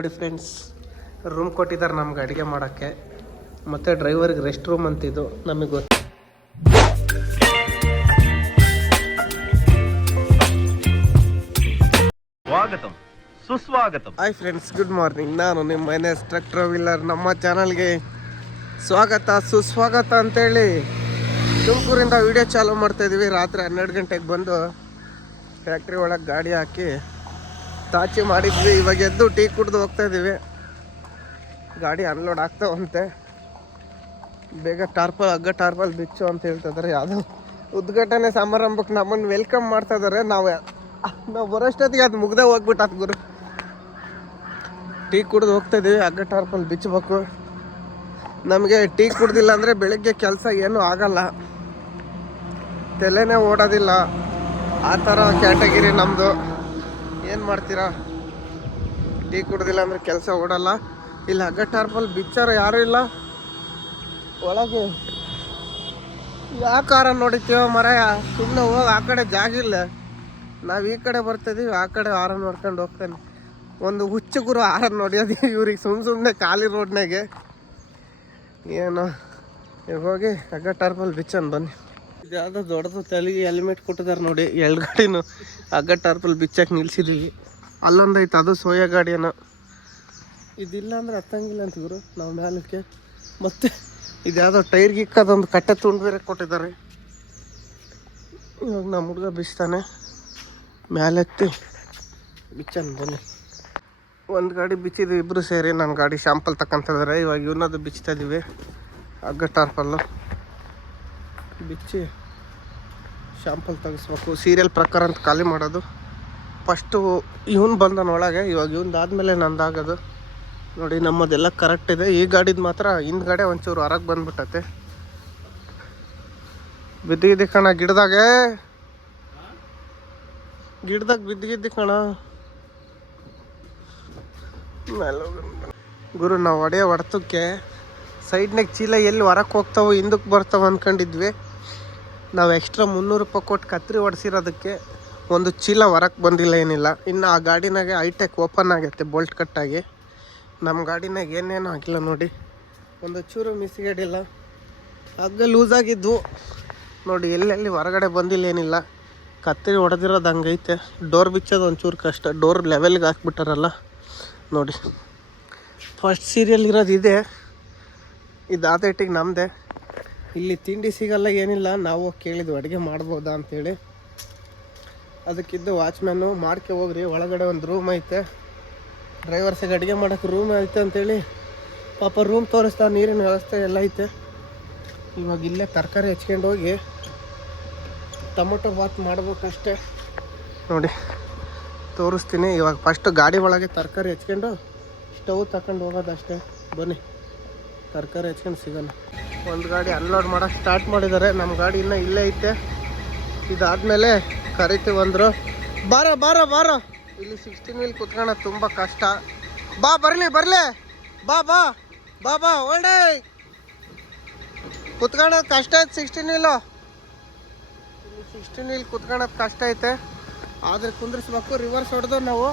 ನೋಡಿ friends, room ಕೊಟ್ಟಿದ್ದಾರೆ ನಮ್ಗೆ ಅಡುಗೆ ಮಾಡೋಕ್ಕೆ. ಮತ್ತು ಡ್ರೈವರ್ಗೆ ರೆಸ್ಟ್ ರೂಮ್ ಅಂತಿದ್ದು ನಮಗೆ ಗೊತ್ತು. ಸ್ವಾಗತಂ ಸುಸ್ವಾಗತಂ. Hi friends, good morning. ನಾನು ನಿಮ್ಮ NS ಟ್ರಕ್ ಟ್ರಾವೆಲರ್. ನಮ್ಮ ಚಾನಲ್ಗೆ ಸ್ವಾಗತ ಸುಸ್ವಾಗತ ಅಂತೇಳಿ ತುಮಕೂರಿಂದ ವಿಡಿಯೋ ಚಾಲೂ ಮಾಡ್ತಾಯಿದ್ದೀವಿ. ರಾತ್ರಿ 12 ಗಂಟೆಗೆ ಬಂದು ಫ್ಯಾಕ್ಟ್ರಿ ಒಳಗೆ ಗಾಡಿ ಹಾಕಿ ತಾಚಿ ಮಾಡಿದ್ವಿ. ಇವಾಗ ಎದ್ದು ಟೀ ಕುಡಿದು ಹೋಗ್ತಾಯಿದ್ದೀವಿ. ಗಾಡಿ ಅನ್ಲೋಡ್ ಆಗ್ತಾವಂತೆ. ಬೇಗ ಹಗ್ಗ ಟಾರ್ಪಲ್ ಬಿಚ್ಚು ಅಂತ ಹೇಳ್ತಿದ್ದಾರೆ. ಯಾವುದೋ ಉದ್ಘಾಟನೆ ಸಮಾರಂಭಕ್ಕೆ ನಮ್ಮನ್ನು ವೆಲ್ಕಮ್ ಮಾಡ್ತಾಯಿದ್ದಾರೆ. ನಾವು ಬರೋಷ್ಟೊತ್ತಿಗೆ ಅದು ಮುಗ್ದೇ ಹೋಗ್ಬಿಟ್ಟು ಅದು ಗುರು. ಟೀ ಕುಡಿದು ಹೋಗ್ತಾಯಿದ್ದೀವಿ. ಹಗ್ಗ ಟಾರ್ಪಲ್ ಬಿಚ್ಚಬೇಕು. ನಮಗೆ ಟೀ ಕುಡ್ದಿಲ್ಲ ಅಂದರೆ ಬೆಳಗ್ಗೆ ಕೆಲಸ ಏನೂ ಆಗಲ್ಲ, ತಲೆನೇ ಓಡೋದಿಲ್ಲ. ಆ ಥರ ಕ್ಯಾಟಗಿರಿ ನಮ್ಮದು. ಏನು ಮಾಡ್ತೀರಾ, ಟೀ ಕುಡ್ದಿಲ್ಲ ಅಂದರೆ ಕೆಲಸ ಓಡಲ್ಲ. ಇಲ್ಲಿ ಹಗ್ಗ ಟಾರ್ಪಲ್ ಬಿಚ್ಚಾರ ಯಾರೂ ಇಲ್ಲ ಒಳಗೆ. ಯಾವ ಕಾರನ್ನು ನೋಡಿತೀವೋ ಮರಯ, ಸುಮ್ಮನೆ ಹೋಗಿ. ಆ ಕಡೆ ಜಾಗ ಇಲ್ಲ, ನಾವು ಈ ಕಡೆ ಬರ್ತಾಯಿದ್ದೀವಿ. ಆ ಕಡೆ ಹಾರನ್ ನೋಡ್ಕೊಂಡು ಹೋಗ್ತಾನೆ. ಒಂದು ಹುಚ್ಚು ಗುರು ಹಾರನ್ ನೋಡ್ಯೋದು ಇವ್ರಿಗೆ ಸುಮ್ಮನೆ ಖಾಲಿ ರೋಡ್ನಾಗೆ. ಏನು ಈಗ ಹೋಗಿ ಹಗ್ಗ ಟಾರ್ಪಲ್ ಬಿಚ್ಚನ್ ಬನ್ನಿ. ಇದು ಯಾವುದೋ ದೊಡ್ಡದು ತಲೆಗೆ ಹೆಲ್ಮೆಟ್ ಕೊಟ್ಟಿದ್ದಾರೆ ನೋಡಿ. ಎರಡು ಗಾಡಿನೂ ಹಗ್ಗ ಟಾರ್ಪಲ್ ಬಿಚ್ಚಕ್ಕೆ ನಿಲ್ಸಿದ್ದೀವಿ. ಅಲ್ಲೊಂದೈತೆ, ಅದು ಸೋಯಾ ಗಾಡಿಯೇನೋ. ಇದಿಲ್ಲ ಅಂದರೆ ಹತ್ತಂಗಿಲ್ಲ ಅಂತ ಗುರು ನಾವು ಮ್ಯಾಲಕ್ಕೆ. ಮತ್ತು ಇದು ಯಾವುದೋ ಟೈರ್ ಗಿಕ್ಕದೊಂದು ಕಟ್ಟೆ ತುಂಡು ಬೇರೆ ಕೊಟ್ಟಿದ್ದಾರೆ. ಇವಾಗ ನಮ್ಮ ಹುಡುಗ ಬಿಚ್ತಾನೆ. ಮ್ಯಾಲೆತ್ತಿ ಬಿಚ್ಚನ್ ಬನ್ನಿ. ಒಂದು ಗಾಡಿ ಬಿಚ್ಚಿದ್ವಿ ಇಬ್ಬರು ಸೇರಿ. ನನ್ನ ಗಾಡಿ ಶಾಂಪಲ್ ತಗೊಂತಿದ್ದಾರೆ. ಇವಾಗ ಇವನದು ಬಿಚ್ತಾ ಇದ್ದೀವಿ. ಹಗ್ಗ ಟಾರ್ಪಲ್ಲು ಬಿಚ್ಚಿ ಶಾಂಪಲ್ ತೆಗಿಸ್ಬೇಕು. ಸೀರಿಯಲ್ ಪ್ರಕಾರ ಅಂತ ಖಾಲಿ ಮಾಡೋದು. ಫಸ್ಟು ಇವನು ಬಂದನು ಒಳಗೆ. ಇವಾಗ ಇವನ್ದಾದ್ಮೇಲೆ ನಂದಾಗೋದು ನೋಡಿ. ನಮ್ಮದೆಲ್ಲ ಕರೆಕ್ಟ್ ಇದೆ. ಈ ಗಾಡಿದು ಮಾತ್ರ ಹಿಂದ್ಗಡೆ ಒಂಚೂರು ಹೊರಗೆ ಬಂದ್ಬಿಟ್ಟತೆ. ಬಿದ್ದಿದ್ದಿ ಕಣ ಗಿಡದಾಗ ಬಿದ್ದಿದ್ದಿ ಕಣ ಗುರು. ನಾವು ಹೊಡೆತಕ್ಕೆ ಸೈಡ್ನಾಗ ಚೀಲ ಎಲ್ಲಿ ಹೊರಕ್ಕೆ ಹೋಗ್ತಾವೆ ಹಿಂದಕ್ಕೆ ಬರ್ತಾವೆ ಅಂದ್ಕೊಂಡಿದ್ವಿ. ನಾವು ಎಕ್ಸ್ಟ್ರಾ 300 ರೂಪಾಯಿ ಕೊಟ್ಟು ಕತ್ರಿ ಹೊಡೆಸಿರೋದಕ್ಕೆ ಒಂದು ಚೀಲ ಹೊರಕ್ಕೆ ಬಂದಿಲ್ಲ, ಏನಿಲ್ಲ. ಇನ್ನು ಆ ಗಾಡಿನಾಗೆ ಹೈಟೆಕ್ ಓಪನ್ ಆಗೈತೆ ಬೋಲ್ಟ್ ಕಟ್ಟಾಗಿ. ನಮ್ಮ ಗಾಡಿನಾಗ ಏನೇನು ಆಗಿಲ್ಲ ನೋಡಿ. ಒಂದು ಚೂರು ಮಿಸ್ಗೇಡಿಲ್ಲ. ಹಗ್ಗ ಲೂಸಾಗಿದ್ವು ನೋಡಿ. ಎಲ್ಲೆಲ್ಲಿ ಹೊರಗಡೆ ಬಂದಿಲ್ಲ, ಏನಿಲ್ಲ. ಕತ್ರಿ ಹೊಡೆದಿರೋದು ಹಂಗೈತೆ. ಡೋರ್ ಬಿಚ್ಚೋದು ಒಂಚೂರು ಕಷ್ಟ. ಡೋರ್ ಲೆವೆಲ್ಗೆ ಹಾಕ್ಬಿಟ್ಟಾರಲ್ಲ ನೋಡಿ. ಫಸ್ಟ್ ಸೀರಿಯಲ್ ಇರೋದು ಇದೆ. ಇದು ಆತೈಟಿಗೆ ನಮ್ಮದೇ. ಇಲ್ಲಿ ತಿಂಡಿ ಸಿಗಲ್ಲ, ಏನಿಲ್ಲ. ನಾವು ಕೇಳಿದ್ವಿ ಅಡುಗೆ ಮಾಡ್ಬೋದಾ ಅಂಥೇಳಿ. ಅದಕ್ಕಿದ್ದು ವಾಚ್ಮ್ಯಾನು ಮಾಡ್ಕೆ ಹೋಗ್ರಿ, ಒಳಗಡೆ ಒಂದು ರೂಮ್ ಐತೆ, ಡ್ರೈವರ್ಸಿಗೆ ಅಡುಗೆ ಮಾಡೋಕ್ಕೆ ರೂಮ್ ಐತೆ ಅಂಥೇಳಿ ಪಾಪ ರೂಮ್ ತೋರಿಸ್ತಾ. ನೀರಿನ ವ್ಯವಸ್ಥೆ ಎಲ್ಲ ಐತೆ. ಇವಾಗ ಇಲ್ಲೇ ತರಕಾರಿ ಹೆಚ್ಕೊಂಡು ಹೋಗಿ ಟೊಮೊಟೊ ಬಾತ್ ಮಾಡ್ಬೇಕಷ್ಟೆ ನೋಡಿ. ತೋರಿಸ್ತೀನಿ. ಇವಾಗ ಫಸ್ಟು ಗಾಡಿ ಒಳಗೆ ತರಕಾರಿ ಹೆಚ್ಕೊಂಡು ಸ್ಟವ್ ತಗೊಂಡು ಹೋಗೋದಷ್ಟೇ. ಬನ್ನಿ ತರಕಾರಿ ಹೆಚ್ಕೊಂಡು ಸಿಗೋಣ. ಒಂದು ಗಾಡಿ ಅನ್ಲೋಡ್ ಮಾಡೋಕ್ಕೆ ಸ್ಟಾರ್ಟ್ ಮಾಡಿದ್ದಾರೆ. ನಮ್ಮ ಗಾಡಿ ಇನ್ನೂ ಇಲ್ಲೇ ಐತೆ. ಇದಾದಮೇಲೆ ಕರಿತೀವಿ ಅಂದರು. ಬಾರೋ ಇಲ್ಲಿ 16 ವೀಲ್ ಕುತ್ಕೊಳ್ಳೋದು ತುಂಬ ಕಷ್ಟ. ಬರಲಿ ಬಾ ಒಳ್ಳೆ ಕುತ್ಕೊಳ್ಳೋದು ಕಷ್ಟ ಐತೆ. 16 ವೀಲು ಇಲ್ಲಿ 16 ವೀಲ್ ಕುತ್ಕೊಳ್ಳೋದು ಕಷ್ಟ ಐತೆ. ಆದರೆ ಕುಂದ್ರಿಸ್ಬೇಕು. ರಿವರ್ಸ್ ಹೊಡೆದು ನಾವು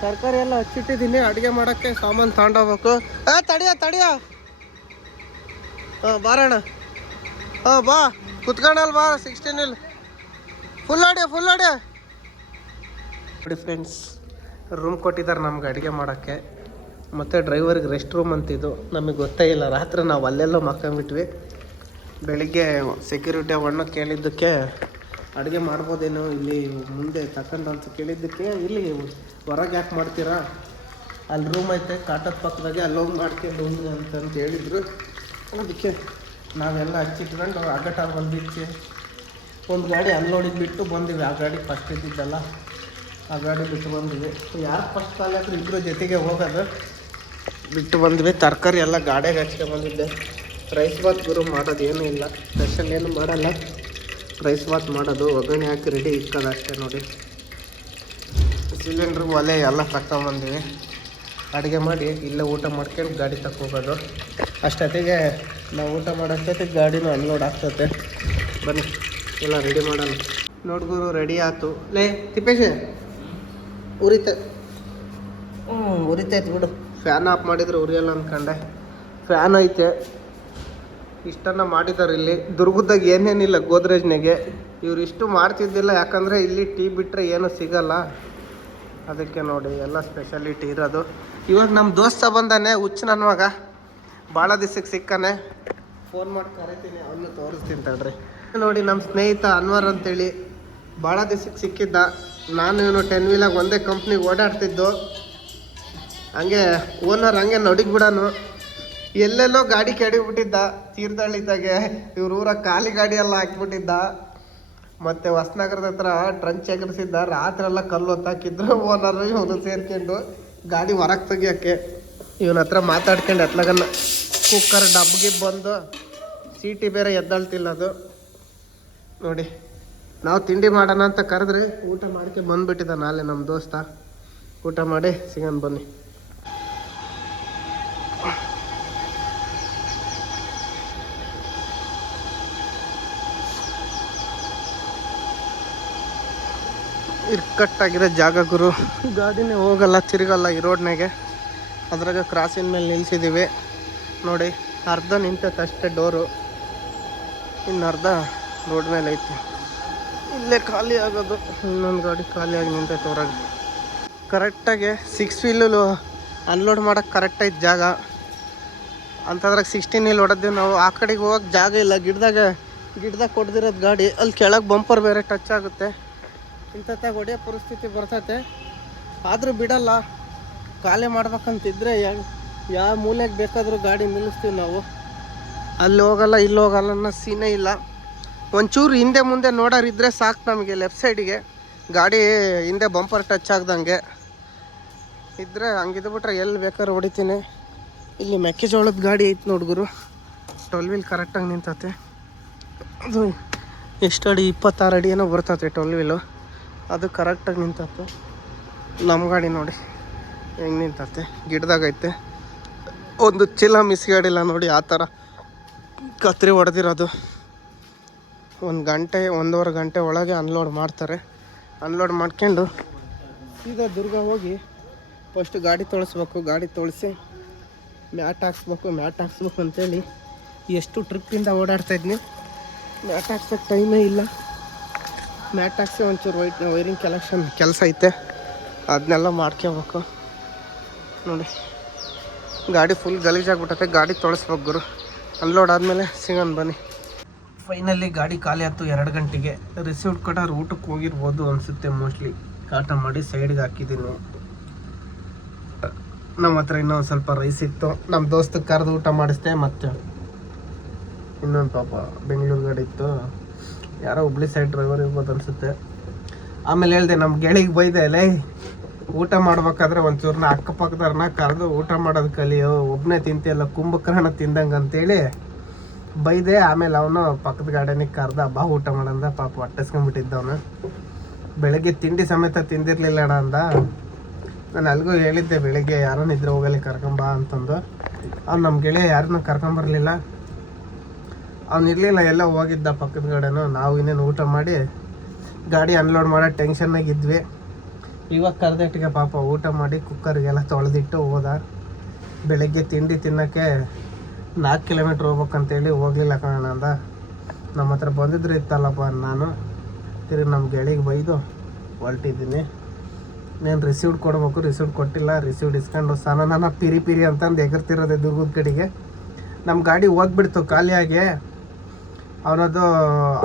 ತರಕಾರಿ ಎಲ್ಲ ಹಚ್ಚಿಟ್ಟಿದ್ದೀನಿ. ಅಡುಗೆ ಮಾಡೋಕ್ಕೆ ಸಾಮಾನು ತಗೊಂಡೋಗ್ಬೇಕು. ತಡಿಯ ಬಾರೋಣ. ಬಾ ಕುತ್ಕೊಳ್ಳಲ್ಲ. ಬಾ 16 ವೀಲ್ ಫುಲ್ ಹೊಡಿ ನೋಡಿ ಫ್ರೆಂಡ್ಸ್. ರೂಮ್ ಕೊಟ್ಟಿದ್ದಾರೆ ನಮ್ಗೆ ಅಡುಗೆ ಮಾಡೋಕ್ಕೆ. ಮತ್ತು ಡ್ರೈವರ್ಗೆ ರೆಸ್ಟ್ ರೂಮ್ ಅಂತಿದ್ದು ನಮಗೆ ಗೊತ್ತೇ ಇಲ್ಲ. ರಾತ್ರಿ ನಾವು ಅಲ್ಲೆಲ್ಲೋ ಮಲ್ಕೊಂಡ್ಬಿಟ್ವಿ. ಬೆಳಿಗ್ಗೆ ಸೆಕ್ಯೂರಿಟಿ ಅವಣ್ಣ ಕೇಳಿದ್ದಕ್ಕೆ ಅಡುಗೆ ಮಾಡ್ಬೋದೇನೋ ಇಲ್ಲಿ ಮುಂದೆ ತಗೊಂಡು ಅಂತ ಕೇಳಿದ್ದಕ್ಕೆ, ಇಲ್ಲಿ ಹೊರಗೆ ಯಾಕೆ ಮಾಡ್ತೀರಾ, ಅಲ್ಲಿ ರೂಮ್ ಐತೆ ಕಾಟದ ಪಕ್ಕದಾಗೆ, ಅಲ್ಲೋಗಿ ಮಾಡ್ಕೊಂಡು ಅಂತಂತ ಹೇಳಿದ್ರು. ಅದಕ್ಕೆ ನಾವೆಲ್ಲ ಹಚ್ಚಿಟ್ಕೊಂಡು ಹಗ್ಗ ಟಾರ್ಪಲ್ ಬಿಚ್ಚಿ ಒಂದು ಗಾಡಿ ಅನ್ಲೋಡಿಗೆ ಬಿಟ್ಟು ಬಂದಿವಿ. ಆ ಗಾಡಿ ಫಸ್ಟ್ ಇದ್ದಿದ್ದಲ್ಲ, ಆ ಗಾಡಿ ಬಿಟ್ಟು ಬಂದ್ವಿ. ಯಾರು ಫಸ್ಟ್ ಕಾಲ ಹಾಕಿದ್ರು ಇಬ್ಬರು ಜೊತೆಗೆ ಹೋಗೋದು. ಬಿಟ್ಟು ಬಂದ್ವಿ. ತರಕಾರಿ ಎಲ್ಲ ಗಾಡಿಯಾಗ ಹಚ್ಕೊಂಡು ಬಂದಿದ್ದೆ. ರೈಸ್ ಬಾತ್ ಗುರು ಮಾಡೋದು ಏನೂ ಇಲ್ಲ, ಸ್ಪೆಷಲ್ ಏನು ಮಾಡಲ್ಲ. ರೈಸ್ ಬಾತ್ ಮಾಡೋದು, ಒಗ್ಗರಣೆ ಹಾಕಿ ರೆಡಿ ಇಕ್ಕೋದು ಅಷ್ಟೇ ನೋಡಿ. ಸಿಲಿಂಡ್ರ್ ಒಲೆ ಎಲ್ಲ ತಗೊಂಬಂದಿವಿ. ಅಡುಗೆ ಮಾಡಿ ಇಲ್ಲೇ ಊಟ ಮಾಡ್ಕೊಂಡು ಗಾಡಿ ಹೋಗೋದು. ಅಷ್ಟೊತ್ತಿಗೆ ನಾವು ಊಟ ಮಾಡೋಷ್ಟೊತ್ತಿಗೆ ಗಾಡಿನೂ ಅನ್ಲೋಡ್ ಆಗ್ತದೆ. ಬನ್ನಿ ಎಲ್ಲ ರೆಡಿ ಮಾಡೋಣ. ನೋಡ್ಗುರು ರೆಡಿ ಆಯ್ತು. ಲೇ ತಿಪ್ಪೇಶ್ ಉರಿತ ಉರಿತೈತೆ ಬಿಡು. ಫ್ಯಾನ್ ಆಫ್ ಮಾಡಿದ್ರೆ ಉರಿಯಲ್ಲ ಅಂದ್ಕೊಂಡೆ. ಫ್ಯಾನ್ ಐತೆ. ಇಷ್ಟನ್ನು ಮಾಡಿದ್ದಾರೆ ಇಲ್ಲಿ. ದುರ್ಗದಾಗ ಏನೇನಿಲ್ಲ ಗೋದ್ರೇಜ್ನಾಗೆ. ಇವ್ರು ಇಷ್ಟು ಮಾಡ್ತಿದ್ದಿಲ್ಲ, ಯಾಕಂದರೆ ಇಲ್ಲಿ ಟೀ ಬಿಟ್ಟರೆ ಏನೂ ಸಿಗಲ್ಲ. ಅದಕ್ಕೆ ನೋಡಿ ಎಲ್ಲ ಸ್ಪೆಷಾಲಿಟಿ ಇರೋದು. ಇವಾಗ ನಮ್ಮ ದೋಸ್ತ ಬಂದಾನೆ, ಹುಚ್ಚ ನನ್ನ ಮಗ. ಭಾಳ ದಿವ್ಸಕ್ಕೆ ಸಿಕ್ಕಾನೆ. ಫೋನ್ ಮಾಡಿ ಕರಿತೀನಿ, ಅವನ್ನ ತೋರಿಸ್ತೀನಿ ತಡ್ರಿ. ನೋಡಿ ನಮ್ಮ ಸ್ನೇಹಿತ ಅನ್ವರ್ ಅಂತೇಳಿ ಭಾಳ ದಿವ್ಸಕ್ಕೆ ಸಿಕ್ಕಿದ್ದ. ನಾನು ಇವನು 10 ವೀಲಾಗ ಒಂದೇ ಕಂಪ್ನಿಗೆ ಓಡಾಡ್ತಿದ್ದು. ಹಂಗೆ ಓನರ್ ಹಂಗೆ ನಡಿಗ್ಬಿಡನು. ಎಲ್ಲೆಲ್ಲೋ ಗಾಡಿ ಕೆಡಿಬಿಟ್ಟಿದ್ದ ತೀರ್ಥಹಳ್ಳಿದಾಗೆ. ಇವ್ರ ಊರಾಗ ಖಾಲಿ ಗಾಡಿ ಎಲ್ಲ ಹಾಕ್ಬಿಟ್ಟಿದ್ದ. ಮತ್ತು ಹೊಸನಗರದ ಹತ್ರ ಟ್ರಂಚ್ ಎಗರಿಸಿದ್ದ. ರಾತ್ರಿ ಎಲ್ಲ ಕಲ್ಲು ಹೊತ್ತಾಕಿದ್ರು ಓನರು ಇವನು ಸೇರ್ಕೊಂಡು ಗಾಡಿ ಹೊರಗೆ ತೆಗಿಯೋಕ್ಕೆ. ಇವನ ಹತ್ರ ಮಾತಾಡ್ಕೊಂಡು ಎತ್ಲಾಗನ್ನ ಕುಕ್ಕರ್ ಡಬ್ಗೆ ಬಂದು ಸೀಟಿ ಬೇರೆ ಎದ್ದಾಳ್ತಿಲ್ಲ ಅದು. ನೋಡಿ ನಾವು ತಿಂಡಿ ಮಾಡೋಣ ಅಂತ ಕರೆದ್ರಿ, ಊಟ ಮಾಡ್ಕೆ ಬಂದುಬಿಟ್ಟಿದ್ದ ನಾಳೆ ನಮ್ಮ ದೋಸ್ತ. ಊಟ ಮಾಡಿ ಸಿಗೋಣ ಬನ್ನಿ. ಇರ್ಕಟ್ಟಾಗಿರೋ ಜಾಗ ಗುರು. ಗಾಡಿನೇ ಹೋಗಲ್ಲ, ತಿರುಗಲ್ಲ ಈ ರೋಡ್ನಾಗೆ. ಅದ್ರಾಗ ಕ್ರಾಸಿನ ಮೇಲೆ ನಿಲ್ಸಿದ್ದೀವಿ ನೋಡಿ. ಅರ್ಧ ನಿಂತೈತೆ ಅಷ್ಟೇ ಡೋರು, ಇನ್ನು ಅರ್ಧ ರೋಡ್ ಮೇಲೆ ಐತಿ. ಇಲ್ಲೇ ಖಾಲಿ ಆಗೋದು. ಇನ್ನೊಂದು ಗಾಡಿ ಖಾಲಿಯಾಗಿ ನಿಂತೈತೆ ಹೊರಗೆ. ಕರೆಕ್ಟಾಗಿ 6 ವೀಲು ಅನ್ಲೋಡ್ ಮಾಡೋಕ್ಕೆ ಕರೆಕ್ಟ್ ಐತೆ ಜಾಗ. ಅಂಥದ್ರಾಗ 16 ವೀಲ್ ಹೊಡೆದೇವು ನಾವು. ಆ ಕಡೆಗೆ ಹೋಗಕ್ಕೆ ಜಾಗ ಇಲ್ಲ. ಗಿಡದಾಗ ಕೊಡ್ದಿರೋದು ಗಾಡಿ. ಅಲ್ಲಿ ಕೆಳಗೆ ಬಂಪರ್ ಬೇರೆ ಟಚ್ ಆಗುತ್ತೆ. ಇಂಥತ್ತಾಗ ಹೊಡೆಯೋ ಪರಿಸ್ಥಿತಿ ಬರ್ತೈತೆ. ಆದರೂ ಬಿಡಲ್ಲ. ಖಾಲಿ ಮಾಡ್ಬೇಕಂತಿದ್ರೆ ಯಾವ ಮೂಲೆಗೆ ಬೇಕಾದರೂ ಗಾಡಿ ನಿಲ್ಲಿಸ್ತೀವಿ ನಾವು. ಅಲ್ಲಿ ಹೋಗಲ್ಲ ಇಲ್ಲಿ ಹೋಗಲ್ಲ ಅನ್ನೋ ಸೀನೇ ಇಲ್ಲ. ಒಂಚೂರು ಹಿಂದೆ ಮುಂದೆ ನೋಡೋರಿದ್ರೆ ಸಾಕು ನಮಗೆ. ಲೆಫ್ಟ್ ಸೈಡಿಗೆ ಗಾಡಿ ಹಿಂದೆ ಬಂಪರ್ ಟಚ್ ಆಗ್ದಂಗೆ ಇದ್ದರೆ ಹಂಗಿದ್ಬಿಟ್ರೆ ಎಲ್ಲಿ ಬೇಕಾದ್ರೂ ಹೊಡಿತೀನಿ. ಇಲ್ಲಿ ಮೆಕ್ಕೆಜೋಳದ ಗಾಡಿ ಐತೆ ನೋಡ್ಗುರು. 12 ವೀಲ್ ಕರೆಕ್ಟಾಗಿ ನಿಂತತೆ. ಅದು ಎಷ್ಟು ಅಡಿ, 26 ಅಡಿ ಏನೋ ಬರ್ತತೆ 12 ವೀಲು. ಅದು ಕರೆಕ್ಟಾಗಿ ನಿಂತತೆ. ನಮ್ಮ ಗಾಡಿ ನೋಡಿ ಹೆಂಗೆ ನಿಂತತೆ, ಗಿಡದಾಗೈತೆ. ಒಂದು ಚೀಲ ಮಿಸ್ಗಾಡಿಲ್ಲ ನೋಡಿ. ಆ ಥರ ಕತ್ರಿ ಹೊಡೆದಿರೋದು. 1 ಗಂಟೆ 1.5 ಗಂಟೆ ಒಳಗೆ ಅನ್ಲೋಡ್ ಮಾಡ್ತಾರೆ. ಅನ್ಲೋಡ್ ಮಾಡ್ಕೊಂಡು ಸೀದಾ ದುರ್ಗ ಹೋಗಿ ಫಸ್ಟ್ ಗಾಡಿ ತೊಳಸ್ಬೇಕು. ಗಾಡಿ ತೊಳಸಿ ಮ್ಯಾಟ್ ಹಾಕ್ಸ್ಬೇಕು ಅಂತೇಳಿ ಎಷ್ಟು ಟ್ರಿಪ್ಪಿಂದ ಓಡಾಡ್ತಾಯಿದ್ನಿ. ಮ್ಯಾಟ್ ಹಾಕ್ಸೋಕ್ಕೆ ಟೈಮೇ ಇಲ್ಲ. ಮ್ಯಾಟ್ ಹಾಕ್ಸಿ ಒಂಚೂರು ವೈರಿಂಗ್ ಕೆಲಸ ಐತೆ, ಅದನ್ನೆಲ್ಲ ಮಾಡ್ಕೋಬೇಕು ನೋಡಿ. ಗಾಡಿ ಫುಲ್ ಗಲೀಜಾಗ್ಬಿಟ್ಟೈತೆ. ಗಾಡಿ ತೊಳಸ್ಬೇಕು ಗುರು. ಅನ್ಲೋಡ್ ಆದಮೇಲೆ ಸಿಗೋಣ ಬನ್ನಿ. ಫೈನಲಿ ಗಾಡಿ ಖಾಲಿ ಆಯ್ತು 2 ಗಂಟೆಗೆ. ರಿಸೀವ್ಡ್ ಕೊಟ್ಟವ್ರು ಊಟಕ್ಕೆ ಹೋಗಿರ್ಬೋದು ಅನಿಸುತ್ತೆ ಮೋಸ್ಟ್ಲಿ. ಕಾಟ ಮಾಡಿ ಸೈಡ್ಗೆ ಹಾಕಿದ್ದೀನಿ. ನಮ್ಮ ಹತ್ರ ಇನ್ನೊಂದು ಸ್ವಲ್ಪ ರೈಸ್ ಇತ್ತು. ನಮ್ಮ ದೋಸ್ತಕ್ಕೆ ಕರೆದು ಊಟ ಮಾಡಿಸ್ದೆ. ಮತ್ತು ಇನ್ನೊಂದು ಪಾಪ ಬೆಂಗಳೂರು ಗಾಡಿ ಇತ್ತು. ಯಾರೋ ಹುಬ್ಳಿ ಸೈಡ್ ಡ್ರೈವರ್ ಇರ್ಬೋದು ಅನಿಸುತ್ತೆ. ಆಮೇಲೆ ಹೇಳಿದೆ ನಮ್ಮ ಗೆಳಿಗೆ ಬೈದೆ, ಲೈ ಊಟ ಮಾಡ್ಬೇಕಾದ್ರೆ ಒಂಚೂರನ್ನ ಅಕ್ಕಪಕ್ಕದವ್ರನ್ನ ಕರೆದು ಊಟ ಮಾಡೋದು ಕಲಿಯೋ, ಒಬ್ಬನೇ ತಿಂತಿಯಲ್ಲ ಕುಂಭಕರ್ಣ ತಿಂದಂಗೆ ಅಂತೇಳಿ ಬೈದೆ. ಆಮೇಲೆ ಅವನು ಪಕ್ಕದ ಗಾರ್ಡನಿಗೆ ಕರೆದ, ಬಾ ಊಟ ಮಾಡಂದ. ಪಾಪ ಹೊಟ್ಟೆಸ್ಕೊಂಡ್ಬಿಟ್ಟಿದ್ದವನು. ಬೆಳಗ್ಗೆ ತಿಂಡಿ ಸಮೇತ ತಿಂದಿರಲಿಲ್ಲ ಅಣ್ಣ ಅಂದ. ನಾನು ಅಲ್ಲಿಗೂ ಹೇಳಿದ್ದೆ ಬೆಳಗ್ಗೆ ಯಾರನ್ನ ಇದ್ರೆ ಹೋಗಲಿ ಕರ್ಕೊಂಬಾ ಅಂತಂದು. ಅವ್ನು ನಮ್ಮ ಗೆಳೆಯ ಯಾರನ್ನೂ ಕರ್ಕೊಂಬರ್ಲಿಲ್ಲ. ಅವ್ನು ಇರಲಿಲ್ಲ, ಎಲ್ಲ ಹೋಗಿದ್ದ ಪಕ್ಕದ ಗಾರ್ಡನು. ನಾವು ಇನ್ನೇನು ಊಟ ಮಾಡಿ ಗಾಡಿ ಅನ್ಲೋಡ್ ಮಾಡೋ ಟೆನ್ಷನ್ನಾಗಿದ್ವಿ. ಇವಾಗ ಕರೆದಿಟ್ಟಿಗೆ ಪಾಪ ಊಟ ಮಾಡಿ ಕುಕ್ಕರ್ಗೆಲ್ಲ ತೊಳೆದಿಟ್ಟು ಹೋದ. ಬೆಳಗ್ಗೆ ತಿಂಡಿ ತಿನ್ನೋಕ್ಕೆ 4 ಕಿಲೋಮೀಟ್ರ್ ಹೋಗ್ಬೇಕಂತೇಳಿ ಹೋಗಲಿಲ್ಲ ಕಣ ಅಂದ. ನಮ್ಮ ಹತ್ರ ಬಂದಿದ್ರು ಇತ್ತಲ್ಲಪ್ಪ ನಾನು. ತಿರುಗಿ ನಮ್ಮ ಗೆಳೆಗೆ ಬೈದು ಹೊರಟಿದ್ದೀನಿ. నేను ರಿಸೀವ್ಡ್ ಕೊಡಬೇಕು, ರಿಸೀವ್ಡ್ ಕೊಟ್ಟಿಲ್ಲ. ರಿಸೀವ್ಡ್ ಇಸ್ಕೊಂಡು ಸನ ಪಿರಿ ಅಂತಂದು ಎಗರ್ತಿರೋದೆ ದುರ್ಗದ ಕಡೆಗೆ. ನಮ್ಮ ಗಾಡಿ ಹೋಗ್ಬಿಡ್ತು ಖಾಲಿಯಾಗಿ. ಅವನದು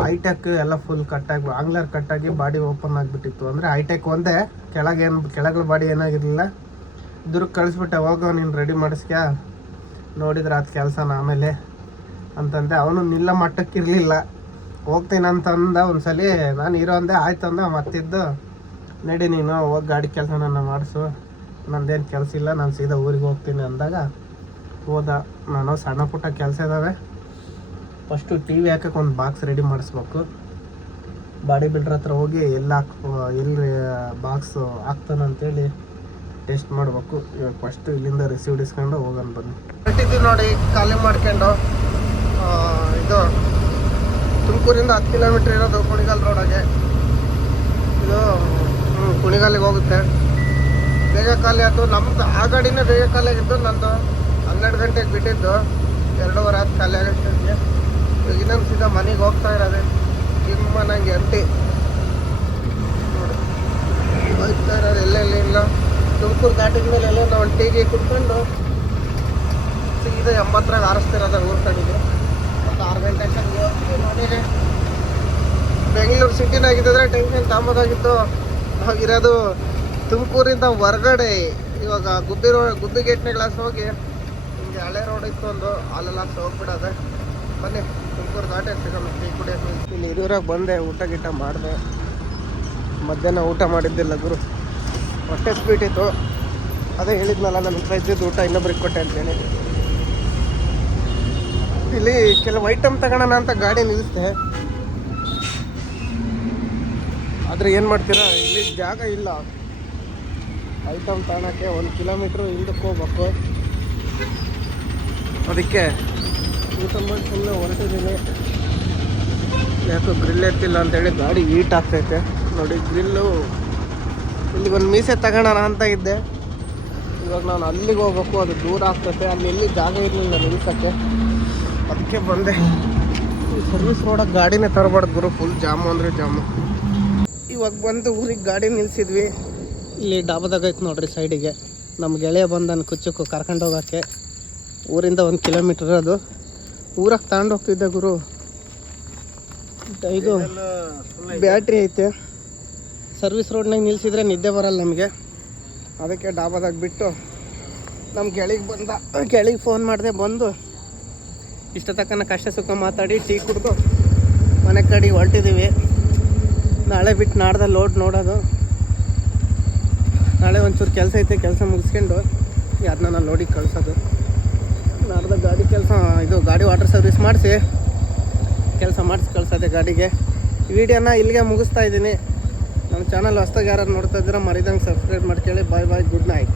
ಹೈಟೆಕ್ ಎಲ್ಲ ಫುಲ್ ಕಟ್ಟಾಗಿ, ಆಂಗ್ಲರ್ ಕಟ್ಟಾಗಿ ಬಾಡಿ ಓಪನ್ ಆಗಿಬಿಟ್ಟಿತ್ತು. ಅಂದರೆ ಹೈಟೆಕ್ ಒಂದೇ, ಕೆಳಗಳ ಬಾಡಿ ಏನಾಗಿರಲಿಲ್ಲ. ದುರ್ಗ ಕಳಿಸ್ಬಿಟ್ಟೆ, ಹೋಗೋ ನೀನು ರೆಡಿ ಮಾಡಿಸ್ಕ್ಯಾ, ನೋಡಿದ್ರೆ ಅದು ಕೆಲಸನ ಆಮೇಲೆ ಅಂತಂದೆ. ಅವನು ನಿಲ್ಲ ಮಟ್ಟಕ್ಕಿರಲಿಲ್ಲ. ಹೋಗ್ತೀನಿ ಅಂತಂದ ಒಂದ್ಸಲಿ. ನಾನು ಇರೋ ಅಂದೆ, ಆಯ್ತು ಅಂದ. ಮತ್ತಿದ್ದು ನಡಿ ನೀನು ಹೋಗಿ ಗಾಡಿ ಕೆಲಸ ನನ್ನ ಮಾಡಿಸು, ನಂದೇನು ಕೆಲಸ ಇಲ್ಲ, ನಾನು ಸೀದಾ ಊರಿಗೆ ಹೋಗ್ತೀನಿ ಅಂದಾಗ ಹೋದ. ನಾನು ಸಣ್ಣ ಪುಟ್ಟ ಕೆಲಸ ಇದ್ದಾವೆ. ಫಸ್ಟು ಟಿ ವಿ ಹಾಕಕ್ಕೆ ಒಂದು ಬಾಕ್ಸ್ ರೆಡಿ ಮಾಡಿಸ್ಬೇಕು. ಬಾಡಿ ಬಿಲ್ಡ್ರ್ ಹತ್ರ ಹೋಗಿ ಎಲ್ಲಿ ಬಾಕ್ಸು ಹಾಕ್ತಾನಂತೇಳಿ ಟೆಸ್ಟ್ ಮಾಡಬೇಕು. ಇವಾಗ ಫಸ್ಟು ಇಲ್ಲಿಂದ ರಿಸೀವ್ಡ್ ಇಸ್ಕೊಂಡು ಹೋಗೋಣ ಬನ್ನಿ. ಕಟ್ಟಿದ್ದೀವಿ ನೋಡಿ ಖಾಲಿ ಮಾಡ್ಕೊಂಡು. ಇದು ತುಮಕೂರಿಂದ 10 ಕಿಲೋಮೀಟ್ರ್ ಇರೋದು ಕುಣಿಗಲ್ ರೋಡಾಗೆ. ಇದು ಕುಣಿಗಲ್ಲಿಗೆ ಹೋಗುತ್ತೆ. ಬೇಗ ಖಾಲಿ ಆಯ್ತು. ನಮ್ದು ಆ ಗಾಡಿನೇ ಬೇಗ ಖಾಲಿ ಆಗಿದ್ದು. ನಂದು 12 ಗಂಟೆಗೆ ಬಿಟ್ಟಿದ್ದು, 2:15 ಆಯ್ತು ಖಾಲಿ ಆಗೋಷ್ಟೊತ್ತಿಗೆ. ಇವಾಗ ಇನ್ನೊಂದು ಸೀದಾ ಮನೆಗೆ ಹೋಗ್ತಾ ಇರೋದೆ. ನಿಮ್ಮ ನಂಗೆ ಎಂಟಿ ನೋಡಿ ಹೋಗ್ತಾ ಇರೋದು. ಎಲ್ಲೆಲ್ಲಿ ಇಲ್ಲ ತುಮಕೂರು ದಾಟಿದ ಮೇಲೆ ಎಲ್ಲ ನಾವು ಒಂದು ಟೀಗೆ ಕುತ್ಕೊಂಡು ಸೀದಾ 80ರಾಗ ಆರಿಸ್ತಿರೋದ ಊರ ಕಡೆಗೆ. ಮತ್ತು 6 ಗಂಟೆ ಅಷ್ಟೊತ್ತಿಗೆ ಹೋಗ್ತೀವಿ ಮನೆಗೆ. ಬೆಂಗಳೂರು ಸಿಟಿನಾಗಿದ್ದರೆ ಟೆನ್ಷನ್ ತಾಂಬೋದಾಗಿತ್ತು. ನಾವಿರೋದು ತುಮಕೂರಿಂದ ಹೊರಗಡೆ. ಇವಾಗ ಗುಬ್ಬಿ ಗೇಟ್ನ ಗ್ಲಾಸ್ ಹೋಗಿ ಹಿಂಗೆ ಹಳೆ ರೋಡ್ ಇತ್ತು ಒಂದು, ಅಲ್ಲೆಲ್ಲ ಹೋಗ್ಬಿಡೋದೆ. ಬನ್ನಿ ತುಮಕೂರು ದಾಟೆ ಸಿಗೋಣ ಟೀ ಕುಡಿಯೋದು. ಇಲ್ಲಿ ಹಿರಿಯೂರಾಗ ಬಂದೆ, ಊಟ ಗೀಟ ಮಾಡಿದೆ. ಮಧ್ಯಾಹ್ನ ಊಟ ಮಾಡಿದ್ದಿಲ್ಲ ಗುರು, ಹೊಟ್ಟೆ ಸ್ವೀಟ್ ಇತ್ತು. ಅದೇ ಹೇಳಿದ್ನಲ್ಲ ನನ್ನ ಹತ್ರ ಇದ್ದಿದ್ದು ಊಟ ಇನ್ನೊಬ್ರಿಗೆ ಕೊಟ್ಟೆ ಅಂತೇಳಿ. ಇಲ್ಲಿ ಕೆಲವು ಐಟಮ್ ತಗೋಣ ಅಂತ ಗಾಡಿ ನಿಲ್ಲಿಸ್ದೆ. ಆದರೆ ಏನು ಮಾಡ್ತೀರಾ, ಇಲ್ಲಿ ಜಾಗ ಇಲ್ಲ. ಐಟಮ್ ತಗೊಳಕ್ಕೆ 1 ಕಿಲೋಮೀಟ್ರ್ ಹಿಂದಕ್ಕೆ ಹೋಗ್ಬೇಕು. ಅದಕ್ಕೆ ಊಟ ಮಾಡಿ ಸುಮ್ಮನೆ ಹೊರಟಿದ್ದೀನಿ. ಯಾಕೋ ಗ್ರಿಲ್ ಎತ್ತಿಲ್ಲ ಅಂತೇಳಿ ಗಾಡಿ ಹೀಟ್ ಆಗ್ತೈತೆ ನೋಡಿ. ಗ್ರಿಲ್ಲು ಇಲ್ಲಿ ಒಂದು ಮೀಸೆ ತಗೋಣ ಅಂತ ಇದ್ದೆ. ಇವಾಗ ನಾನು ಅಲ್ಲಿಗೆ ಹೋಗ್ಬೇಕು, ಅದು ದೂರ ಆಗ್ತೈತೆ. ಅಲ್ಲಿ ಎಲ್ಲಿ ಜಾಗ ಇರಲಿಲ್ಲ ನಿಲ್ಸೋಕ್ಕೆ, ಅದಕ್ಕೆ ಬಂದೆ. ಈ ಸರ್ವಿಸ್ ರೋಡಾಗ ಗಾಡಿನೇ ತರಬಾರ್ದು ಗುರು, ಫುಲ್ ಜಾಮು ಅಂದರೆ ಜಾಮು. ಇವಾಗ ಬಂದು ಊರಿಗೆ ಗಾಡಿ ನಿಲ್ಸಿದ್ವಿ. ಇಲ್ಲಿ ಡಾಬಾದಾಗ ಐತೆ ನೋಡ್ರಿ ಸೈಡಿಗೆ. ನಮ್ಮ ಗೆಳೆಯ ಬಂದನ್ನು ಕುಚ್ಚಕ್ಕೂ ಕರ್ಕೊಂಡು ಹೋಗೋಕ್ಕೆ. ಊರಿಂದ 1 ಕಿಲೋಮೀಟ್ರ್ ಅದು. ಊರಾಗ ತಗೊಂಡು ಹೋಗ್ತಿದ್ದೆ ಗುರು. ಇದು ಬ್ಯಾಟ್ರಿ ಐತೆ. ಸರ್ವಿಸ್ ರೋಡ್ನಾಗ ನಿಲ್ಸಿದ್ರೆ ನಿದ್ದೆ ಬರಲ್ಲ ನಮಗೆ. ಅದಕ್ಕೆ ಡಾಬಾದಾಗ ಬಿಟ್ಟು ನಮ್ಮ ಗೆಳೆಗೆ ಫೋನ್ ಮಾಡಿದೆ. ಬಂದು ಇಷ್ಟ ತಕ್ಕನ ಕಷ್ಟ ಸುಖ ಮಾತಾಡಿ ಟೀ ಕುಡಿದು ಮನೆ ಕಡೆ ಹೊರಟಿದ್ದೀವಿ. ನಾಳೆ ಬಿಟ್ಟು ನಾಡ್ದ ಲೋಡ್ ನೋಡೋದು. ನಾಳೆ ಒಂಚೂರು ಕೆಲಸ ಐತೆ, ಕೆಲಸ ಮುಗಿಸ್ಕೊಂಡು ಅದನ್ನ ನಾನು ಲೋಡಿಗೆ ಕಳ್ಸೋದು. ನಾಡ್ದ ಗಾಡಿ ಕೆಲಸ, ಇದು ಗಾಡಿ ವಾಟರ್ ಸರ್ವಿಸ್ ಮಾಡಿಸಿ ಕೆಲಸ ಮಾಡಿಸಿ ಕಳ್ಸೋದೆ ಗಾಡಿಗೆ. ವಿಡಿಯೋನ ಇಲ್ಲಿಗೆ ಮುಗಿಸ್ತಾ ಇದ್ದೀನಿ. ನಮ್ಮ ಚಾನಲ್ ಹೊಸ್ದಾಗಿ ಯಾರು ನೋಡ್ತಾ ಇದ್ದೀರಾ ಮರಿದಂಗೆ ಸಬ್ಸ್ಕ್ರೈಬ್ ಮಾಡ್ಕೊಳ್ಳಿ. ಬಾಯ್ ಬಾಯ್, ಗುಡ್ ನೈಟ್.